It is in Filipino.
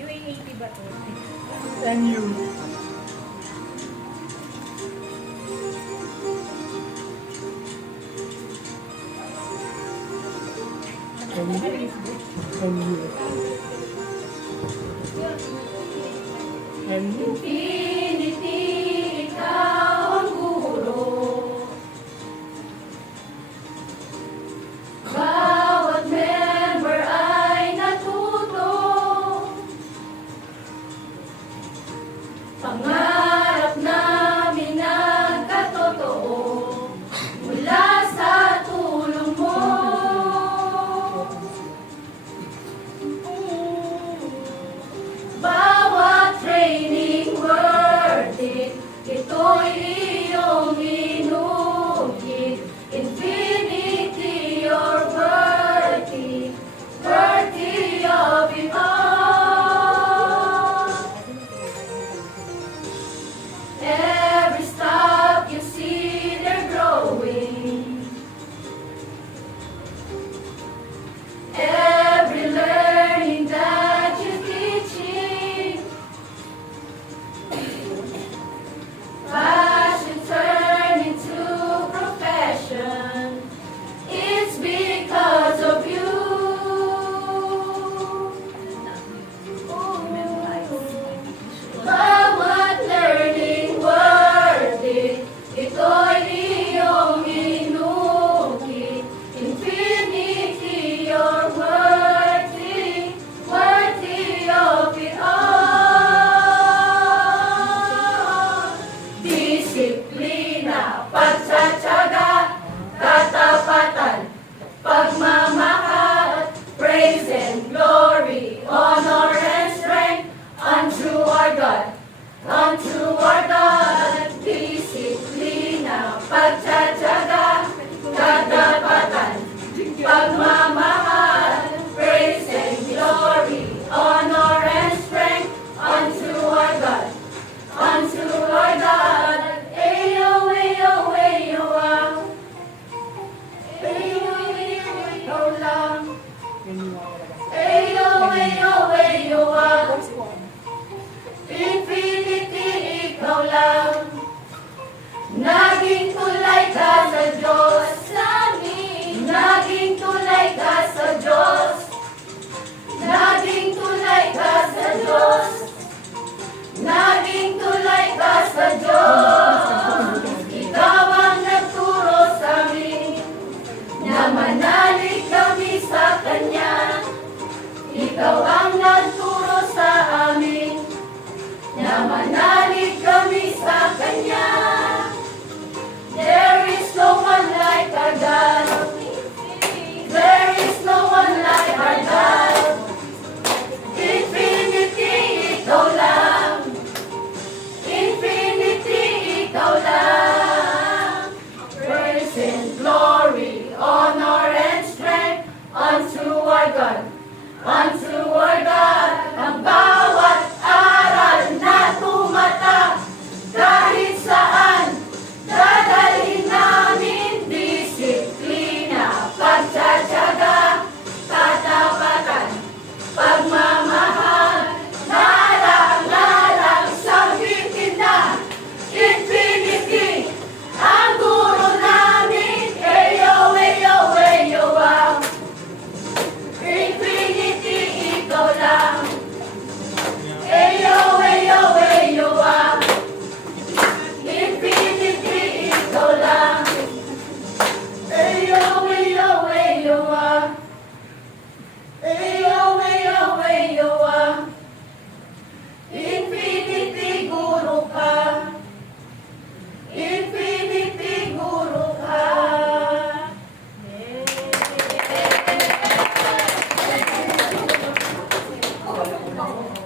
UAAP ba to? And you. And you. Infinity, ikaw ang guro. Bawat member ay natuto. Pangarap namin nagkatotoo mula sa tulong mo. Bawat training worth it, ito'y iyong inukit. Infinity, you're worthy, worthy of it all. Every stop you see, they're growing. Every learning that you're teaching, passion turn into profession. It's because of you. Bawat learning worth it, ito'y iyong inukit. Infinity, you're worthy, worthy of it all. Disiplina, pagtsatsaga, katapatan, pagmamahal, praise and glory, honor and strength unto our God, unto our God. Disiplina, pagtsatsaga, katapatan, pagmamahal, praise and glory, honor and strength unto our God, unto our God. Ayo, ayo, ayo, ah. Ayo, ayo, ayo lang. Ayo, ayo, ayo, ah. Infinity, ikaw lang. Naging tulay ka sa Diyos.